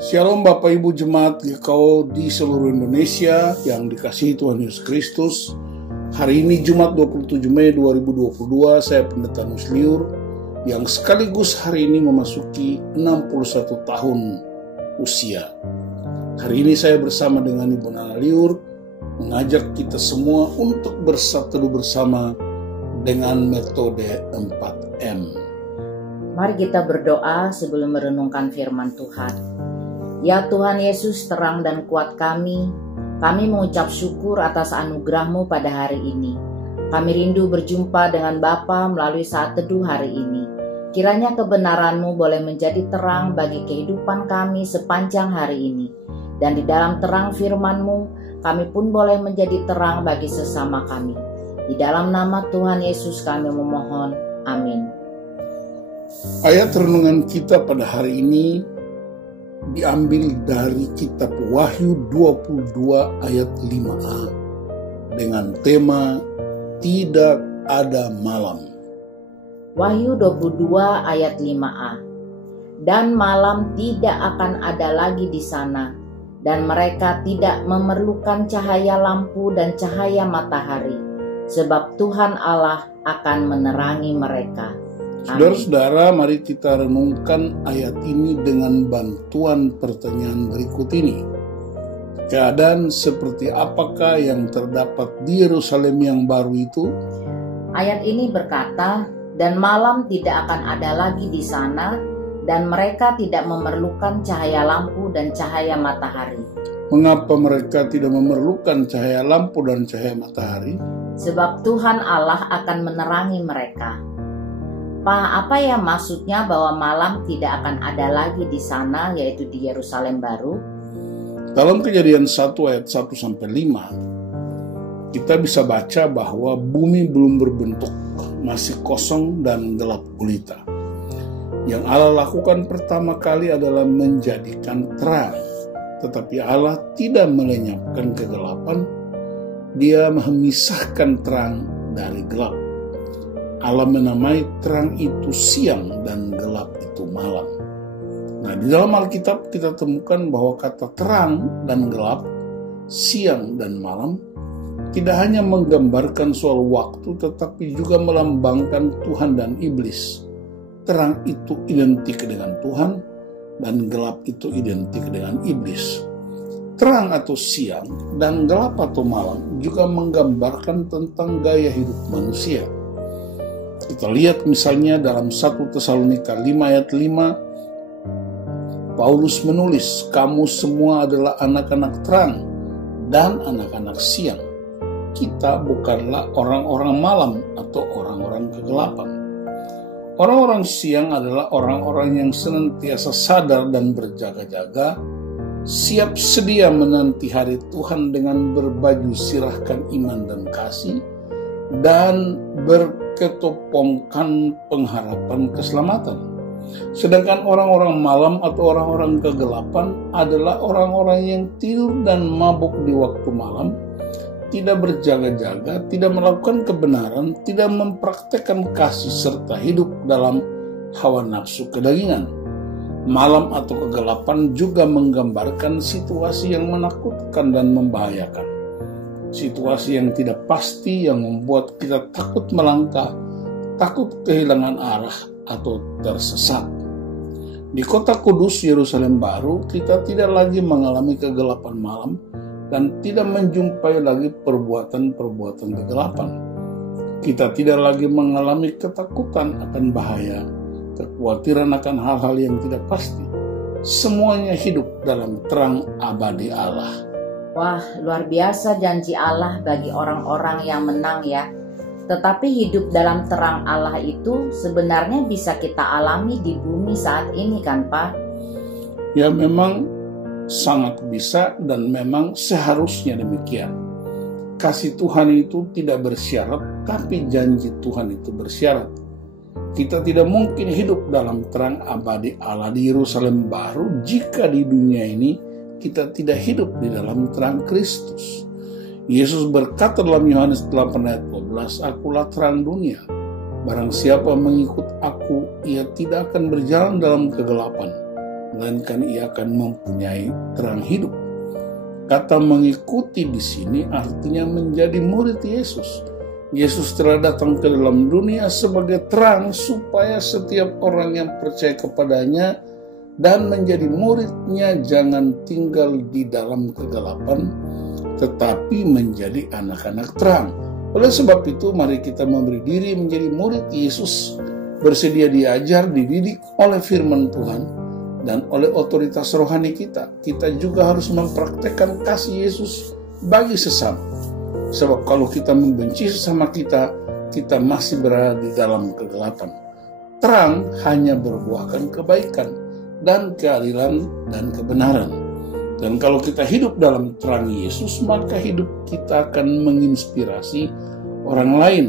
Shalom Bapak Ibu Jemaat GKO di seluruh Indonesia yang dikasihi Tuhan Yesus Kristus. Hari ini Jumat 27 Mei 2022, saya Pendeta Nusliur yang sekaligus hari ini memasuki 61 tahun usia. Hari ini saya bersama dengan Ibu Nana Liur mengajak kita semua untuk bersatu bersama dengan metode 4M. Mari kita berdoa sebelum merenungkan firman Tuhan. Ya Tuhan Yesus, terang dan kuat kami mengucap syukur atas anugerah-Mu pada hari ini. Kami rindu berjumpa dengan Bapa melalui saat teduh hari ini. Kiranya kebenaran-Mu boleh menjadi terang bagi kehidupan kami sepanjang hari ini. Dan di dalam terang firman-Mu, kami pun boleh menjadi terang bagi sesama kami. Di dalam nama Tuhan Yesus kami memohon. Amin. Ayat renungan kita pada hari ini diambil dari kitab Wahyu 22 ayat 5a dengan tema Tidak Ada Malam. Wahyu 22 ayat 5a. Dan malam tidak akan ada lagi di sana, dan mereka tidak memerlukan cahaya lampu dan cahaya matahari, sebab Tuhan Allah akan menerangi mereka. Saudara-saudara, mari kita renungkan ayat ini dengan bantuan pertanyaan berikut ini. Keadaan seperti apakah yang terdapat di Yerusalem yang baru itu? Ayat ini berkata, dan malam tidak akan ada lagi di sana, dan mereka tidak memerlukan cahaya lampu dan cahaya matahari. Mengapa mereka tidak memerlukan cahaya lampu dan cahaya matahari? Sebab Tuhan Allah akan menerangi mereka. Pak, apa ya maksudnya bahwa malam tidak akan ada lagi di sana, yaitu di Yerusalem baru? Dalam Kejadian 1 ayat 1-5, kita bisa baca bahwa bumi belum berbentuk, masih kosong dan gelap gulita. Yang Allah lakukan pertama kali adalah menjadikan terang. Tetapi Allah tidak melenyapkan kegelapan, Dia memisahkan terang dari gelap. Allah menamai terang itu siang dan gelap itu malam. Nah, di dalam Alkitab kita temukan bahwa kata terang dan gelap, siang dan malam, tidak hanya menggambarkan soal waktu, tetapi juga melambangkan Tuhan dan iblis. Terang itu identik dengan Tuhan, dan gelap itu identik dengan iblis. Terang atau siang dan gelap atau malam juga menggambarkan tentang gaya hidup manusia. Kita lihat misalnya dalam 1 Tesalonika 5 ayat 5, Paulus menulis, kamu semua adalah anak-anak terang dan anak-anak siang. Kita bukanlah orang-orang malam atau orang-orang kegelapan. Orang-orang siang adalah orang-orang yang senantiasa sadar dan berjaga-jaga, siap sedia menanti hari Tuhan dengan berbaju sirahkan iman dan kasih, dan berketopongkan pengharapan keselamatan. Sedangkan orang-orang malam atau orang-orang kegelapan adalah orang-orang yang tidur dan mabuk di waktu malam, tidak berjaga-jaga, tidak melakukan kebenaran, tidak mempraktekkan kasih serta hidup dalam hawa nafsu kedagingan. Malam atau kegelapan juga menggambarkan situasi yang menakutkan dan membahayakan. Situasi yang tidak pasti yang membuat kita takut melangkah, takut kehilangan arah atau tersesat. Di kota kudus Yerusalem baru, kita tidak lagi mengalami kegelapan malam dan tidak menjumpai lagi perbuatan-perbuatan kegelapan. Kita tidak lagi mengalami ketakutan akan bahaya, kekhawatiran akan hal-hal yang tidak pasti. Semuanya hidup dalam terang abadi Allah. Wah, luar biasa janji Allah bagi orang-orang yang menang ya. Tetapi hidup dalam terang Allah itu sebenarnya bisa kita alami di bumi saat ini kan Pak? Ya memang sangat bisa dan memang seharusnya demikian. Kasih Tuhan itu tidak bersyarat, tapi janji Tuhan itu bersyarat. Kita tidak mungkin hidup dalam terang abadi Allah di Yerusalem baru jika di dunia ini kita tidak hidup di dalam terang Kristus. Yesus berkata dalam Yohanes 8 ayat 12, Akulah terang dunia. Barang siapa mengikut aku, ia tidak akan berjalan dalam kegelapan, melainkan ia akan mempunyai terang hidup. Kata mengikuti di sini artinya menjadi murid Yesus. Yesus telah datang ke dalam dunia sebagai terang supaya setiap orang yang percaya kepadanya dan menjadi muridnya jangan tinggal di dalam kegelapan, tetapi menjadi anak-anak terang. Oleh sebab itu, mari kita memberi diri menjadi murid Yesus, bersedia diajar, dididik oleh firman Tuhan dan oleh otoritas rohani kita. Kita juga harus mempraktekkan kasih Yesus bagi sesama. Sebab kalau kita membenci sesama kita, kita masih berada di dalam kegelapan. Terang hanya berbuahkan kebaikan dan keadilan dan kebenaran. Dan kalau kita hidup dalam terang Yesus, maka hidup kita akan menginspirasi orang lain.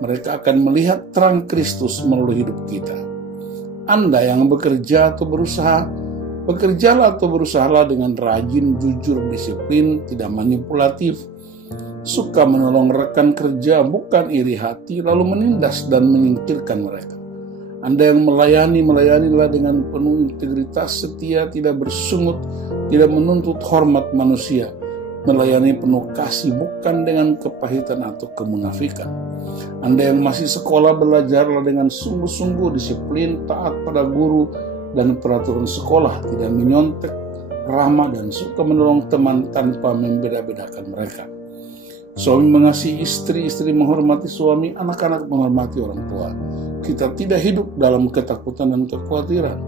Mereka akan melihat terang Kristus melalui hidup kita. Anda yang bekerja atau berusaha, bekerjalah atau berusahalah dengan rajin, jujur, disiplin, tidak manipulatif, suka menolong rekan kerja, bukan iri hati, lalu menindas dan menyingkirkan mereka. Anda yang melayanilah dengan penuh integritas, setia, tidak bersungut, tidak menuntut hormat manusia, melayani penuh kasih, bukan dengan kepahitan atau kemunafikan. Anda yang masih sekolah, belajarlah dengan sungguh-sungguh, disiplin, taat pada guru dan peraturan sekolah, tidak menyontek, ramah, dan suka menolong teman tanpa membeda-bedakan mereka. Suami mengasihi istri, istri menghormati suami, anak-anak menghormati orang tua. Kita tidak hidup dalam ketakutan dan kekhawatiran.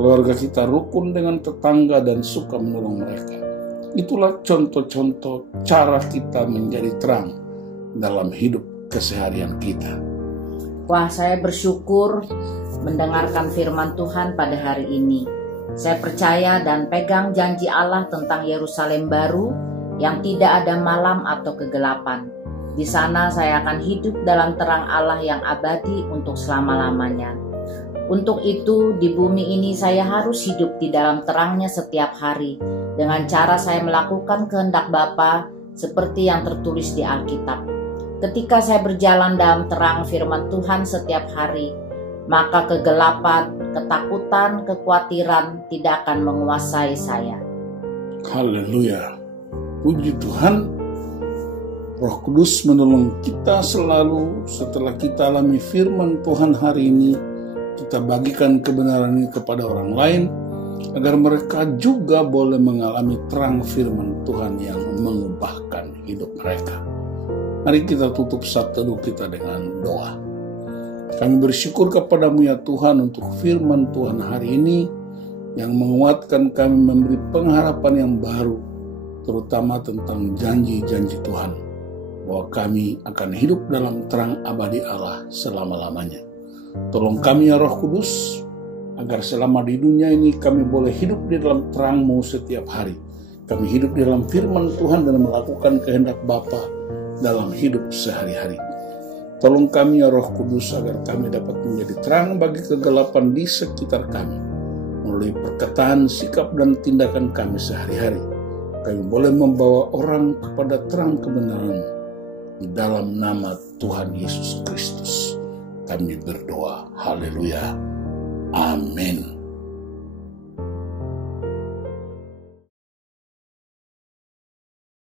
Keluarga kita rukun dengan tetangga dan suka menolong mereka. Itulah contoh-contoh cara kita menjadi terang dalam hidup keseharian kita. Wah, saya bersyukur mendengarkan firman Tuhan pada hari ini. Saya percaya dan pegang janji Allah tentang Yerusalem baru yang tidak ada malam atau kegelapan. Di sana saya akan hidup dalam terang Allah yang abadi untuk selama-lamanya. Untuk itu, di bumi ini saya harus hidup di dalam terangnya setiap hari, dengan cara saya melakukan kehendak Bapa seperti yang tertulis di Alkitab. Ketika saya berjalan dalam terang firman Tuhan setiap hari, maka kegelapan, ketakutan, kekhawatiran tidak akan menguasai saya. Haleluya. Puji Tuhan, Roh Kudus menolong kita selalu setelah kita alami firman Tuhan hari ini, kita bagikan kebenaran ini kepada orang lain, agar mereka juga boleh mengalami terang firman Tuhan yang mengubahkan hidup mereka. Mari kita tutup sabda teduh kita dengan doa. Kami bersyukur kepadamu ya Tuhan untuk firman Tuhan hari ini yang menguatkan kami, memberi pengharapan yang baru, terutama tentang janji-janji Tuhan, bahwa kami akan hidup dalam terang abadi Allah selama-lamanya. Tolong kami ya Roh Kudus, agar selama di dunia ini kami boleh hidup di dalam terang-Mu setiap hari. Kami hidup di dalam firman Tuhan dan melakukan kehendak Bapa dalam hidup sehari-hari. Tolong kami ya Roh Kudus, agar kami dapat menjadi terang bagi kegelapan di sekitar kami, melalui perkataan, sikap, dan tindakan kami sehari-hari. Kami boleh membawa orang kepada terang kebenaran. Di dalam nama Tuhan Yesus Kristus kami berdoa. Haleluya. Amin.